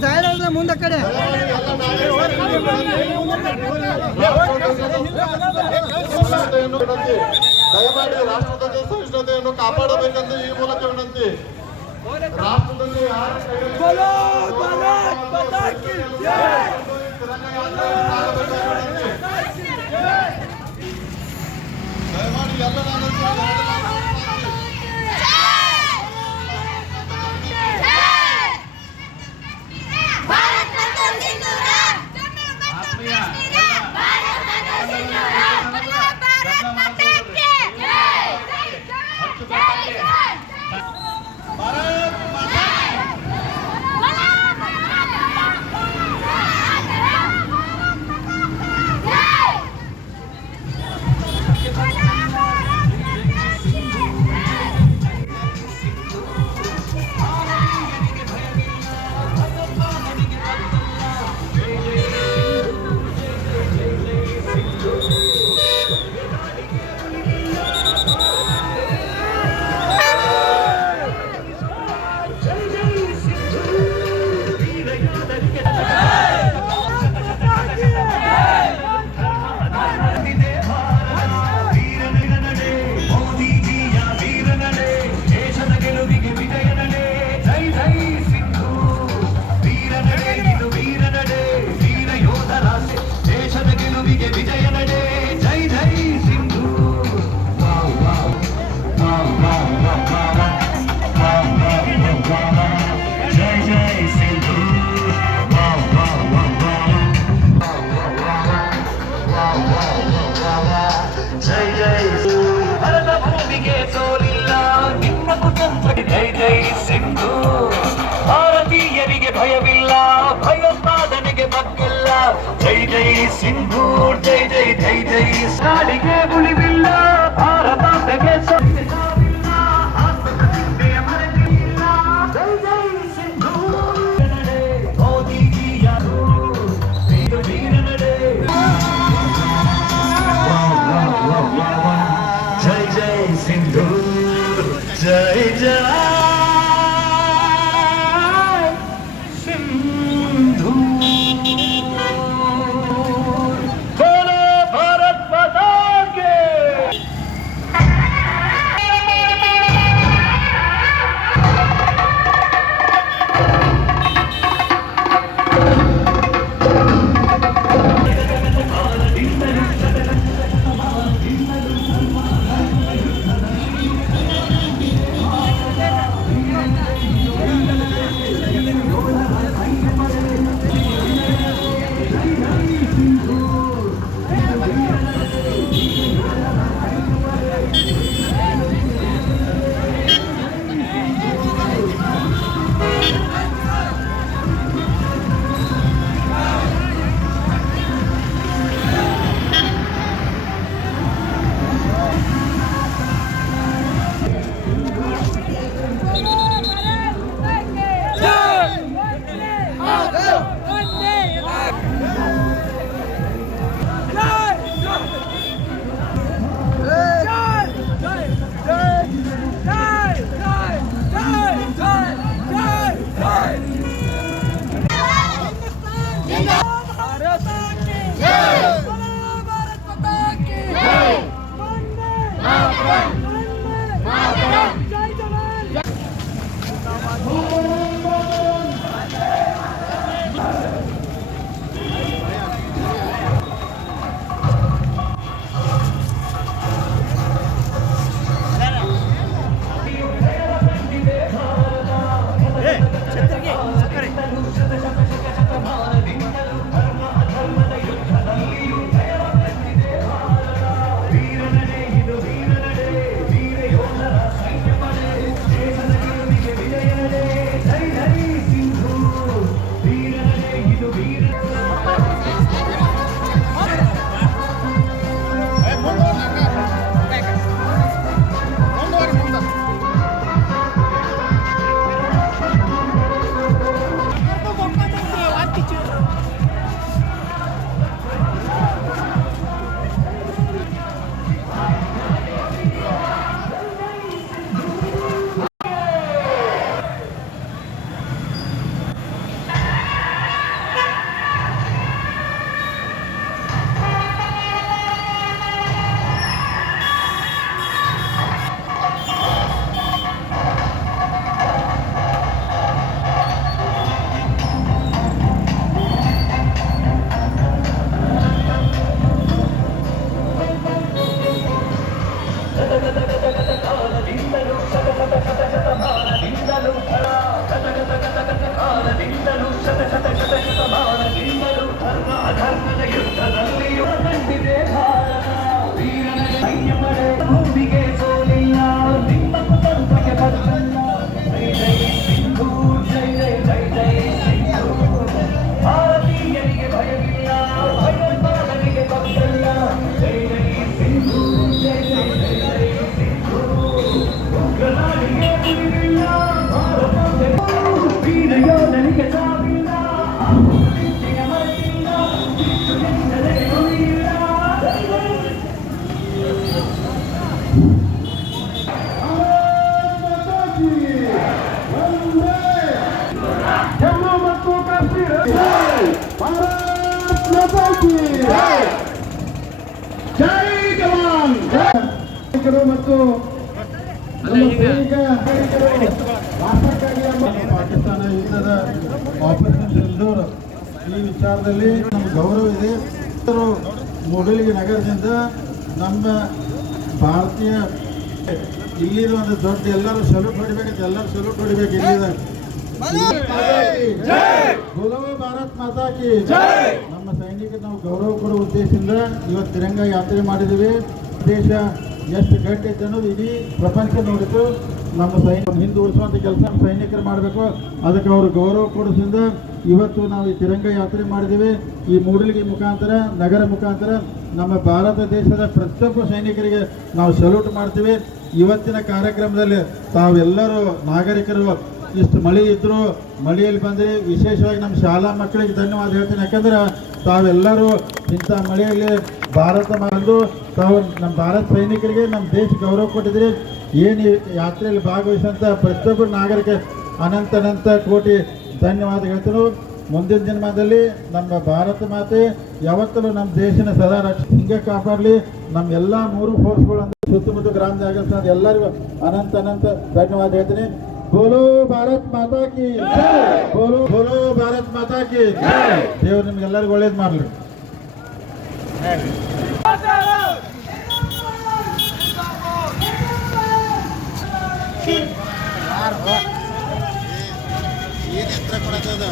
ಜಾಹೀರಾದ ಮುಂದೆ ಕಡೆ ದಯಮಾಡಿ ರಾಷ್ಟ್ರದಲ್ಲಿ ಸಹಿಷ್ಣುತೆಯನ್ನು ಕಾಪಾಡಬೇಕೆಂದು ಈ ಮೂಲಕ ವಿನಂತಿ ರಾಷ್ಟ್ರದಲ್ಲಿ தை தை சிங்கூர் தை தை தை தை சாடிகே புலிவில்லா శత శత శత శత బాణ గిండలు ధర్మ అధర్మల యుద్ధ करो ಮತ್ತು ನಮ್ಮ ಸೈನಿಕ ಭಾರತಕ್ಕಾಗಿ ನಮ್ಮ ಪಾಕಿಸ್ತಾನ ಯುದ್ಧದ ಆಪರೇಷನ್ ಸಿಂಧೂರ್ ಈ ವಿಚಾರದಲ್ಲಿ ನಮ್ಗೆ ಗೌರವ ಇದೆ. ಮೊಗಲಿಗೆ ನಗರದಿಂದ ನಮ್ಮ ಭಾರತೀಯ ಇಲ್ಲಿದ ಒಂದು ದೊಡ್ಡ ಎಲ್ಲರೂ ಸಲ್ಯೂಟ್ ಹೊಡಿಬೇಕಂತ ಎಲ್ಲರೂ ಸಲ್ಯೂಟ್ ಹೊಡಿಬೇಕು ಇಲ್ಲಿದ ಭಾರತ್ ಮಾತಾಕಿ ನಮ್ಮ ಸೈನಿಕರು ನಾವು ಗೌರವ ಕೊಡುವ ಉದ್ದೇಶದಿಂದ ಇವತ್ತು ತಿರಂಗ ಯಾತ್ರೆ ಮಾಡಿದ್ದೀವಿ. ದೇಶ ಎಷ್ಟು ಗಟ್ಟಿ ಅನ್ನೋದು ಇಡೀ ಪ್ರಪಂಚ ನೋಡಿತು. ನಮ್ಮ ಸೈನಿಕ ಹಿಂದೆ ಉಳಿಸುವಂಥ ಕೆಲಸ ಸೈನಿಕರು ಮಾಡಬೇಕು. ಅದಕ್ಕೆ ಅವರು ಗೌರವ ಕೊಡಿಸಿದ ಇವತ್ತು ನಾವು ಈ ತಿರಂಗ ಯಾತ್ರೆ ಮಾಡಿದ್ದೀವಿ. ಈ ಮೂಡಲಿಗೆ ಮುಖಾಂತರ, ನಗರ ಮುಖಾಂತರ ನಮ್ಮ ಭಾರತ ದೇಶದ ಪ್ರತಿಯೊಬ್ಬ ಸೈನಿಕರಿಗೆ ನಾವು ಸಲ್ಯೂಟ್ ಮಾಡ್ತೀವಿ. ಇವತ್ತಿನ ಕಾರ್ಯಕ್ರಮದಲ್ಲಿ ತಾವೆಲ್ಲರೂ ನಾಗರಿಕರು, ಇಷ್ಟು ಮಳೆ ಇದ್ದರೂ ಮಳೆಯಲ್ಲಿ ಬಂದರೆ ವಿಶೇಷವಾಗಿ ನಮ್ಮ ಶಾಲಾ ಮಕ್ಕಳಿಗೆ ಧನ್ಯವಾದ ಹೇಳ್ತೀನಿ. ಯಾಕಂದ್ರೆ ತಾವೆಲ್ಲರೂ ಇಂಥ ಮಳೆಯಲ್ಲಿ ಭಾರತ ಬಂದು ತಾವು ನಮ್ಮ ಭಾರತ ಸೈನಿಕರಿಗೆ ನಮ್ಮ ದೇಶ ಗೌರವ ಕೊಟ್ಟಿದ್ರೆ ಏನು ಯಾತ್ರೆಯಲ್ಲಿ ಭಾಗವಹಿಸುವಂಥ ಪ್ರತಿಯೊಬ್ಬ ನಾಗರಿಕ ಅನಂತ ಅನಂತ ಕೋಟಿ ಧನ್ಯವಾದ ಹೇಳ್ತರು ಮುಂದಿನ ಜನ್ಮದಲ್ಲಿ ನಮ್ಮ ಭಾರತ ಮಾತೆ ಯಾವತ್ತಲೂ ನಮ್ಮ ದೇಶನ ಸದಾ ರಕ್ಷ ಹಿಂಗೆ ಕಾಪಾಡಲಿ. ನಮ್ಮ ಎಲ್ಲ ಮೂರು ಫೋರ್ಸ್ಗಳು ಅಂದ್ರೆ ಸುತ್ತಮುತ್ತ ಗ್ರಾಮದಾಗ ಎಲ್ಲರಿಗೂ ಅನಂತ ಅನಂತ ಧನ್ಯವಾದ ಹೇಳ್ತೀನಿ. ಬೋಲೋ ಭಾರತ್ ಮಾತಾ ಕಿ ಬೋಲೋ ಬೋಲೋ ಭಾರತ್ ಮಾತಾ ಕಿ ದೇವ್ರು ನಿಮ್ಗೆಲ್ಲರಿಗೂ ಒಳ್ಳೇದು ಮಾಡಲಿ. ಯಾರು ಏನು ಎತ್ತರ ಕೊಡೋದು